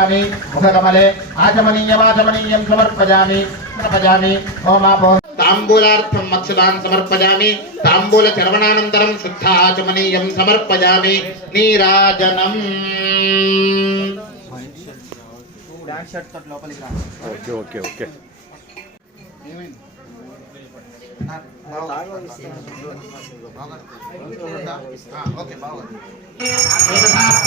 సమర్పయామి ముఖకమలే ఆచమనీయమాచమనీయం సమర్పయామి సమర్పయామి ఓమాపో తాంబూలార్థం మత్స్యదాన్ సమర్పయామి తాంబూల చర్వణానంతరం శుద్ధాచమనీయం సమర్పయామి నీరాజనం ఓకే ఓకే ఓకే శుద్ధాచమనీయం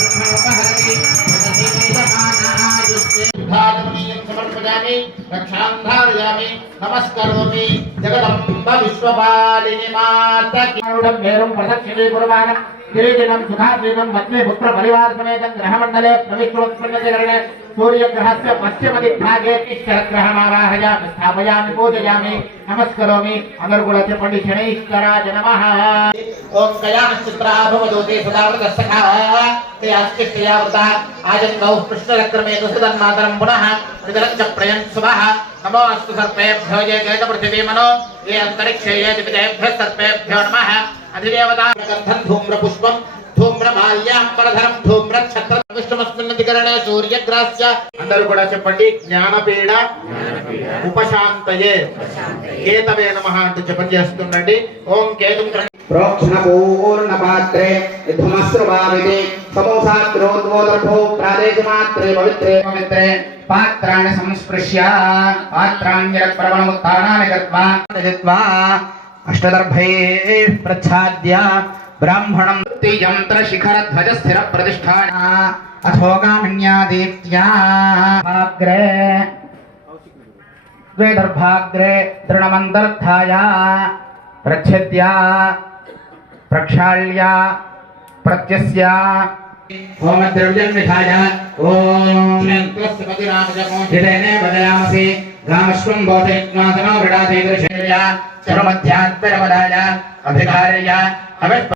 धारयामि रक्षां धारयामि नमस्करोमि। जगदम्ब विश्वपालिनि माता किरुडं मेरुं प्रदक्षिणे कुर्वाणः गिरिजनं सुधाजीवं वत्मे पुत्रपरिवारसमेतं ग्रहमण्डले प्रविष्टवत्सन्नतिकरणे सूर्यग्रहस्य पश्चिमदिग्भागे शरग्रहमावाहयामि स्थापयामि पूजयामि, नमस्करोमि। अनुर्गुणस्य पण्डितशनैश्वराय नमः। ఓం కయామశ్చిత్రాభవదు తే సదావృత సఖా కయాశ్చిత్తయావృత ఆజంగౌ కృష్ణరక్రమే దుసదన్మాతరం పునః విదరంచ ప్రయం శుభః నమో అస్తు సర్పేభ్యో జయ కేత పృథివీమనో ఏ అంతరిక్షే ఏ దివిదేభ్య సర్పేభ్యో నమః అధిదేవతా గంధం ధూమ్రపుష్పం ధూమ్రమాల్యాంబరధరం ధూమ్రఛత్ర విష్ణుమస్మిన్నధికరణే సూర్యగ్రాస్య అందరూ కూడా చెప్పండి జ్ఞానపీడ ఉపశాంతయే కేతవే నమ అంటూ జపం చేస్తుండండి ఓం కేతుం प्रोक्षणपूर्णपात्रे धुमस्रुभाविते समोसात्रोद्वोदर्भो प्रादेशमात्रे पवित्रे पवित्रे पात्राणि संस्पृश्य पात्राण्यरप्रवणमुत्थानानि गत्वा त्यक्त्वा अष्टदर्भैः प्रच्छाद्य ब्राह्मणं यन्त्रशिखरध्वजस्थिरप्रतिष्ठाना अथोगामिन्या दीप्त्या अग्रे द्वे दर्भाग्रे तृणमन्तर्धाय प्रच्छेद्य प्रक्षाल्य प्रत्यस्य। ओम विधाय ॐ हितेने बदयामसि गामश्वं बोधयित्वासनो वृडाधीदृशेय सर्वमध्यात्मरपदाय अभिकारय अविष्प